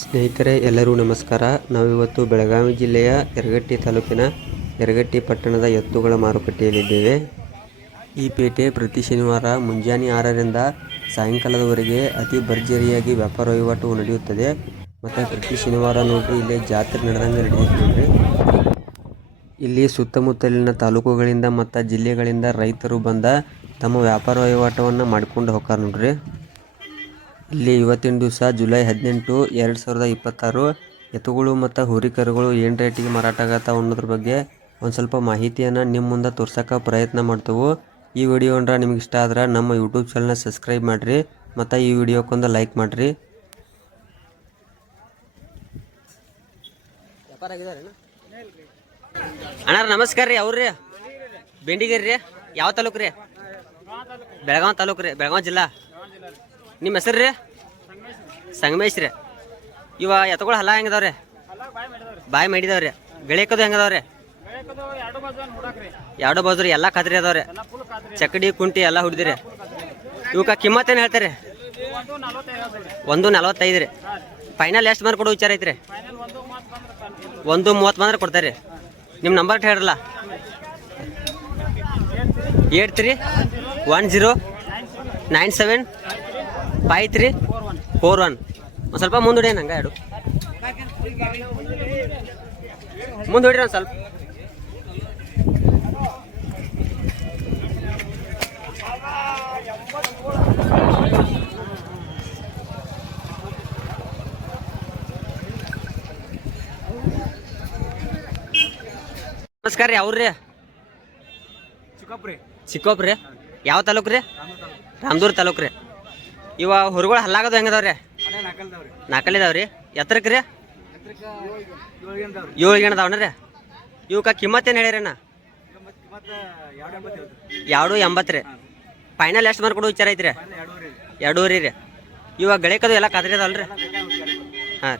ಸ್ನೇಹಿತರೆ ಎಲ್ಲರೂ ನಮಸ್ಕಾರ. ನಾವಿವತ್ತು ಬೆಳಗಾವಿ ಜಿಲ್ಲೆಯ ಯರಗಟ್ಟಿ ತಾಲೂಕಿನ ಯರಗಟ್ಟಿ ಪಟ್ಟಣದ ಎತ್ತುಗಳ ಮಾರುಕಟ್ಟೆಯಲ್ಲಿದ್ದೇವೆ. ಈ ಪೇಟೆ ಪ್ರತಿ ಶನಿವಾರ ಮುಂಜಾನೆ 6ರಿಂದ ಸಾಯಂಕಾಲದವರೆಗೆ ಅತಿ ಭರ್ಜರಿಯಾಗಿ ವ್ಯಾಪಾರ ವಹಿವಾಟು ನಡೆಯುತ್ತದೆ. ಮತ್ತು ಪ್ರತಿ ಶನಿವಾರ ನೋಡ್ರಿ ಇಲ್ಲಿ ಜಾತ್ರೆ ನಡೆದಂಗೆ ನಡೆಯುತ್ತೆ ನೋಡ್ರಿ. ಇಲ್ಲಿ ಸುತ್ತಮುತ್ತಲಿನ ತಾಲೂಕುಗಳಿಂದ ಮತ್ತು ಜಿಲ್ಲೆಗಳಿಂದ ರೈತರು ಬಂದ ತಮ್ಮ ವ್ಯಾಪಾರ ವಹಿವಾಟವನ್ನು ಮಾಡಿಕೊಂಡು ಹೋಗ್ತಾರೆ ನೋಡ್ರಿ. ಇಲ್ಲಿ ಇವತ್ತಿನ ದಿವಸ ಜುಲೈ 18, 2026 ಎತ್ತುಗಳು ಮತ್ತು ಹೋರಿಕರುಗಳು ಏನು ರೇಟಿಗೆ ಮಾರಾಟ ಆಗತ್ತಾವ ಅನ್ನೋದ್ರ ಬಗ್ಗೆ ಒಂದು ಸ್ವಲ್ಪ ಮಾಹಿತಿಯನ್ನು ನಿಮ್ಮ ಮುಂದೆ ತೋರ್ಸೋಕೆ ಪ್ರಯತ್ನ ಮಾಡ್ತೇವೆ. ಈ ವಿಡಿಯೋ ಅಂದ್ರೆ ನಿಮ್ಗೆ ಇಷ್ಟ ಆದ್ರೆ ನಮ್ಮ ಯೂಟ್ಯೂಬ್ ಚಾನಲ್ನ ಸಬ್ಸ್ಕ್ರೈಬ್ ಮಾಡಿರಿ ಮತ್ತು ಈ ವಿಡಿಯೋಕ್ಕೊಂದು ಲೈಕ್ ಮಾಡಿರಿ. ಅಣ್ಣ ನಮಸ್ಕಾರ ರೀ. ಅವ್ರಿ ಬೆಂಡಿಗೇರಿ ರೀ. ಯಾವ ತಾಲೂಕು ರೀ? ಬೆಳಗಾವಿ ತಾಲೂಕು ರೀ, ಬೆಳಗಾವಿ ಜಿಲ್ಲಾ. ನಿಮ್ಮ ಹೆಸರು ರೀ? ಸಂಗಮೇಶ್ ರೀ. ಇವ ಎತ್ತುಗಳು ಹಲ್ಲ ಹೆಂಗದವ್ರಿ? ಬಾಯಿ ಮಾಡಿದವ್ರಿ. ಗಳಿಕದು ಹೆಂಗದವ್ರಿ? ಎರಡು ಬಾಜು ಎಲ್ಲ ಖಾತ್ರಿ ಅದಾವ್ರಿ. ಚಕಡಿ ಕುಂಟಿ ಎಲ್ಲ ಹುಡ್ದಿರಿ. ಇವಕ್ಕ ಕಿಮ್ಮತ್ ಏನು ಹೇಳ್ತಾರೆ? 1.45 ರೀ. ಫೈನಲ್ ಎಷ್ಟು ಬಂದ್ರೆ ಕೊಡೋ ವಿಚಾರ ಐತ್ರಿ? 1.30 ಬಂದ್ರೆ ಕೊಡ್ತಾರೆ. ನಿಮ್ಮ ನಂಬರ್ ಹೇಳ್ರಲ್ಲ. 8310975341. ಒಂದು ಸ್ವಲ್ಪ ಮುಂದೂಡಿ ನಂಗೆ ಎರಡು ಮುಂದೂಡ್ರಿ ಒಂದು ಸ್ವಲ್ಪ. ನಮಸ್ಕಾರ ರೀ. ಅವ್ರಿ ಚಿಕ್ಕೋಪ್ ರೀ. ಯಾವ ತಾಲೂಕು ರೀ? ರಾಮದೂರ್ ತಾಲೂಕು ರೀ. ಇವ ಹೊರಗಳು ಹಲ್ಲಾಗದು ಹೆಂಗದವ್ರಿ? ನಾಲ್ಕಲ್ಲಿದಾವ್ರಿ. ಎತ್ತರಕ್ಕೆ ರೀ? 7 ಗಿಣದವನ ರೀ. ಇವಕ್ಕ ಕಿಮ್ಮತ್ ಏನು ಹೇಳಿರಣ್ಣ? 2.80 ರೀ. ಫೈನಲ್ ಎಷ್ಟು ಬಂದು ಕೊಡೋ ವಿಚಾರ ಐತ್ರಿ? 2.5 ರೀ. ಇವಾಗ ಗಳಿಕದು ಎಲ್ಲ ಖಾತ್ರಿ ಅದಾವಲ್ರಿ? ಹಾಂ.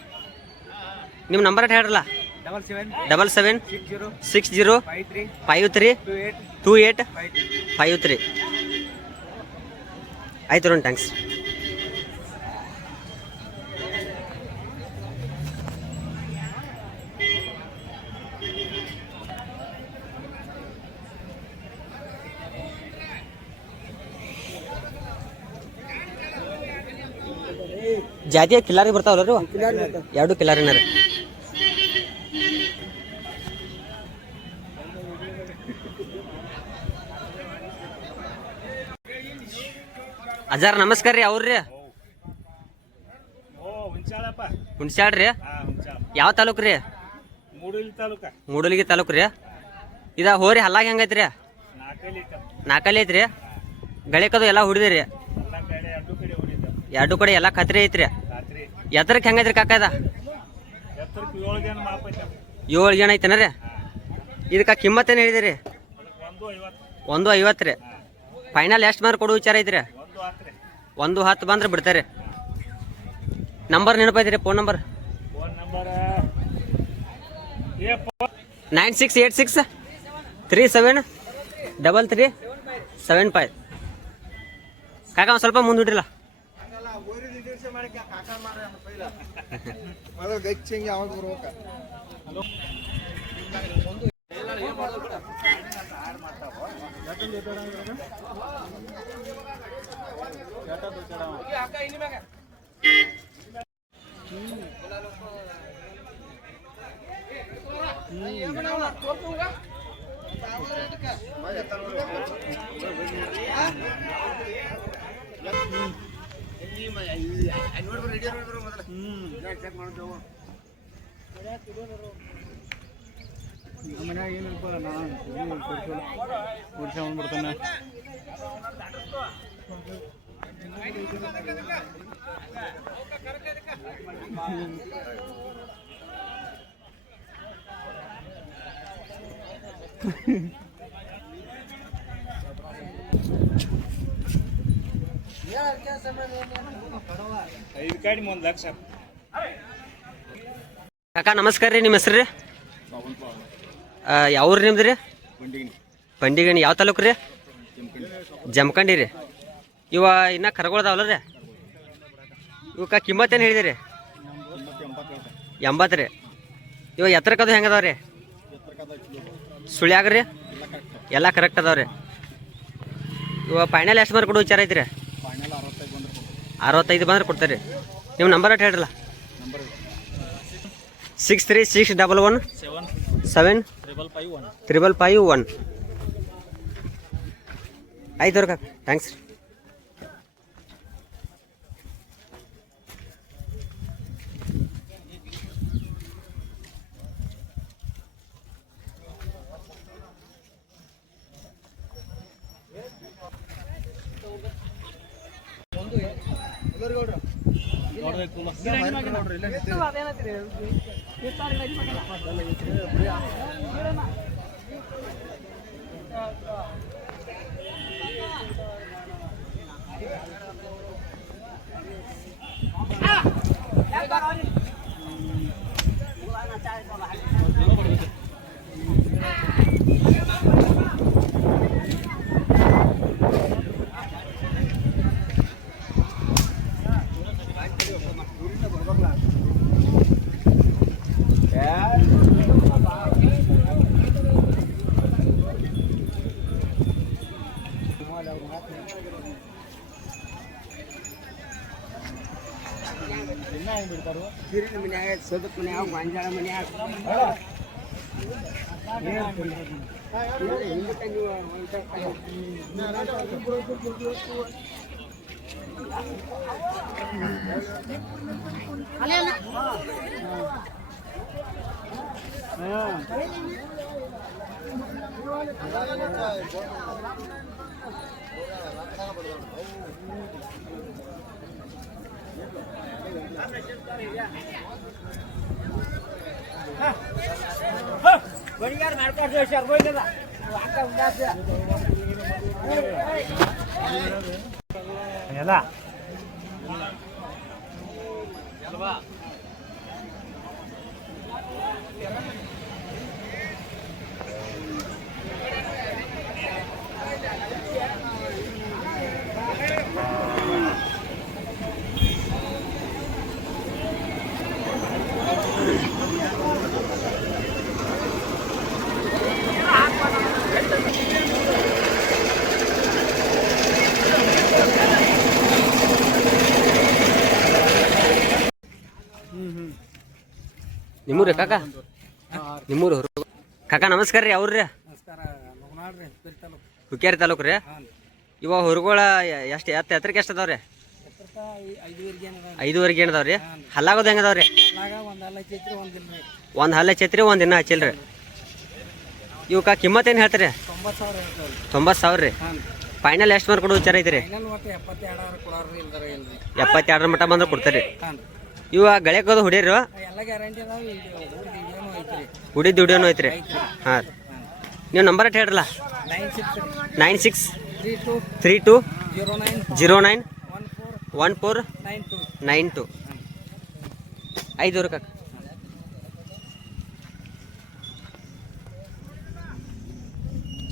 ನಿಮ್ಮ ನಂಬರ್ ಹೇಳ್ರಲ್ಲ. 7760532853. ಆಯ್ತು ರೀ, ಥ್ಯಾಂಕ್ಸ್. ಜಾತಿಯ ಕಿಲಾರಿ ಬರ್ತಾವಲ್ಲ ರೀ? 2 ಕಿಲಾರಿನ ರೀ. ಅಜಾರ ನಮಸ್ಕಾರ ರೀ. ಅವ್ರಿ ಹುಣ್ಸಾಳ್ ರೀ. ಯಾವ ತಾಲೂಕು ರೀ? ಮೂಡಲ್ಗಿ ತಾಲೂಕು ರೀ. ಇದ ಹೋರಿ ಹಲ್ಲಾಗ ಹೆಂಗೈತ್ರಿ? 4 ಐತ್ರಿ. ಗಳಿಕದು ಎಲ್ಲ ಹುಡಿದಿರಿ? 2 ಕಡೆ ಎಲ್ಲ ಖಾತ್ರಿ ಐತ್ರಿ. ಎತ್ತರಕ್ಕೆ ಹೆಂಗೈತ್ರಿ ಕಾಕ? ಇದ 7 ಗೇಣ ಐತನ ರೀ. ಇದಕ್ಕೆ ಕಿಮ್ಮತ್ ಏನು ಹೇಳಿದಿರಿ? 1.50 ರೀ. ಫೈನಲ್ ಎಷ್ಟು ಬಂದ್ರೆ ಕೊಡೋ ವಿಚಾರ ಐತ್ರಿ? 1.10 ಬಂದ್ರೆ ಬಿಡ್ತಾರೆ. ನಂಬರ್ ನೆನಪೈತ್ರಿ? Phone number 9686373375. ಕಾಕ ಒಂದು ಸ್ವಲ್ಪ ಮುಂದಿಡ್ರಲ್ಲ. ಮನ್ಯಾಗ ಏನಪ್ಪ ನಾನು ಬಿಡ್ತಾನೆ. ಕಾಕ ನಮಸ್ಕಾರ ರೀ. ನಿಮ್ಮ ಹೆಸರು ರೀ? ಯಾವ ಊರು ನಿಮ್ದು ರೀ? ಬಂಡಿಗಣಿ. ಯಾವ ತಾಲೂಕು ರೀ? ಜಮಖಂಡಿ ರೀ. ಇವ ಇನ್ನ ಕರಗೋಳದಾವಲ್ಲ ರೀ, ಇವಕ್ಕೆ ಕಿಮ್ಮತ್ತೇನು ಹೇಳಿದಿರಿ? 80 ರೀ. ಇವಾಗ ಎತ್ತರಕ್ಕದು ಹೆಂಗೆ ಅದಾವ ರೀ? ಸುಳ್ಯಾಗ ರೀ ಎಲ್ಲ ಕರೆಕ್ಟ್ ಅದಾವ ರೀ. ಇವಾಗ ಫೈನಲ್ ಎಷ್ಟು ಬಂದ್ರೆ ಕೊಡೋ ವಿಚಾರ ಐತ್ರಿ? 65 ಬಂದ್ರೆ ಕೊಡ್ತಾರೆ ರೀ. ನಿಮ್ಮ ನಂಬರ್ ಅಟ್ ಹೇಳ್ರಲ್ಲ. 6361 7 551. ಆಯ್ತು ಅವ್ರ ಕಾಕ, ಥ್ಯಾಂಕ್ಸ್ ರೀ. ನಿಮ್ಮೂರ ಕಾಕ? ನಿಮ್ಮೂರು ಕಾಕ ನಮಸ್ಕಾರ ರೀ. ಅವ್ರಿ ಹುಕ್ಕೇರಿ ತಾಲೂಕು ರೀ. ಇವಾಗ ಹೊರಗೋಳ ಎಷ್ಟು ಎತ್ತರಕ್ಕೆ ಎಷ್ಟು ಅದಾವ್ರಿ? 5ವರೆಗೆ ಏನದಾವ್ರಿ? ಹಲ್ಲಾಗೋದು ಹೆಂಗೆ ಅದಾವ್ರಿ? ಒಂದು ಹಲ್ಲ ಚೈತ್ರಿ, ಒಂದು ಇನ್ನೂ ಹಚ್ಚಿಲ್ರಿ. ಇವಕ್ಕ ಕಿಮ್ಮತ್ ಏನು ಹೇಳ್ತೀರಿ? 90,000 ರೀ. ಫೈನಲ್ ಎಷ್ಟು ಬಂದ್ರೆ ಕೊಡೋ ವಿಚಾರ ಐತ್ರಿ? 72 ಮಟ್ಟ ಬಂದ್ರೆ ಕೊಡ್ತಾರೆ. ಇವ ಗಳಿಕೋದು ಹುಡಿಯರು ಹುಡಿದ್ದು ಹುಡಿಯೋನು ಐತ್ರಿ. ಹಾಂ ರೀ. ನೀವು ನಂಬರ್ ಅಟ್ ಹೇಳ್ರಲ್ಲ. 9632091492. 5 ಕಾಕ.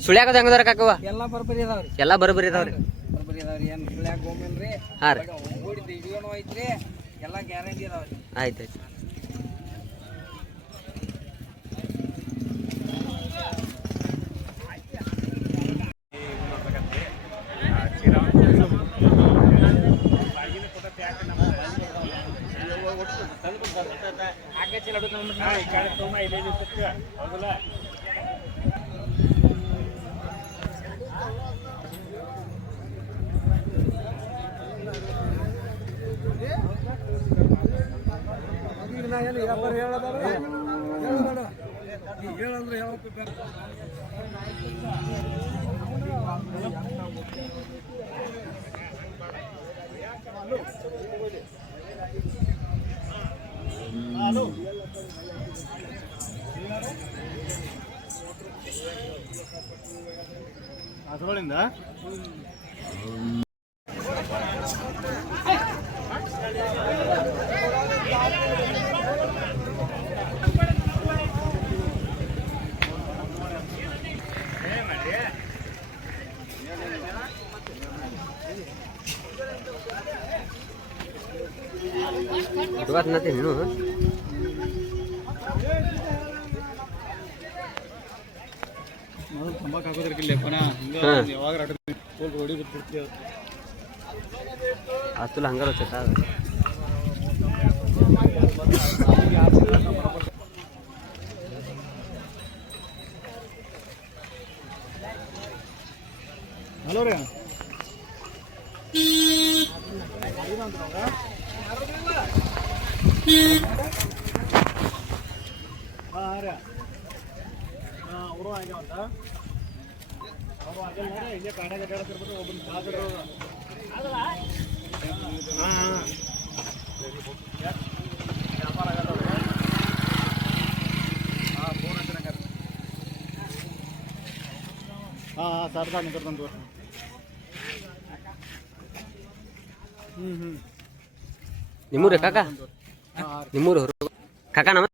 ಸುಳ್ಯಾಕದ ಹೆಂಗದಾರ ಕಾಕವ? ಎಲ್ಲ ಬರಬರಿ ಅದಾವ್ರಿ. ಎಲ್ಲ ಬರಬರಿ ಅದಾವ್ರಿ. ಏನು ಸುಳ್ಯಾಕ ಗೋಮಿಲ್ರಿ. ಹಾಂ ರೀ. ಹಿಡಿಯೋನು ಐತ್ರಿ, ಎಲ್ಲ ಗ್ಯಾರಂಟಿ ಅದಾವ್ರಿ. ಆಯ್ತು. ಅದರೊಳಗಿಂದ ಇವತ್ತು ನೀನು ತಂಬಾಕು ಹಾಕೋದ್ರಕ್ಕಿಲ್ಲ ಯಾವಾಗ ರೋಡಿ ಬಿಟ್ಟಿರ್ತೀವಿ ಅಷ್ಟಲ್ಲ ಹಂಗಾರ ಚಟ ಹಲೋ ರೀ ಹಾಂ ರೀ ಅವರು ಆಗ್ಯಾವಂತ ಅವರು ಆಗಿಲ್ಲ ನೋಡಿ ಇಲ್ಲೇ ಕಾಣೆ ಗಡ್ಡಾಡ್ತಿರ್ಬೋದು ಒಬ್ಬನ ಕಾದ್ರು ಹಾಂ ವ್ಯಾಪಾರ ಆಗತ್ತವ್ರೆ ಹಾಂ ಫೋನ್ ಹಚ್ಚಿರಂಗಾರ ಹಾಂ ಸರ್ದಾರ್ ನಿಂತಿರ್ತಂತ ನಿಮ್ಮೂರೇ ಕಾಕ ನಿಮ್ಮೂರು ಕಾಕ ನಮಸ್ತೆ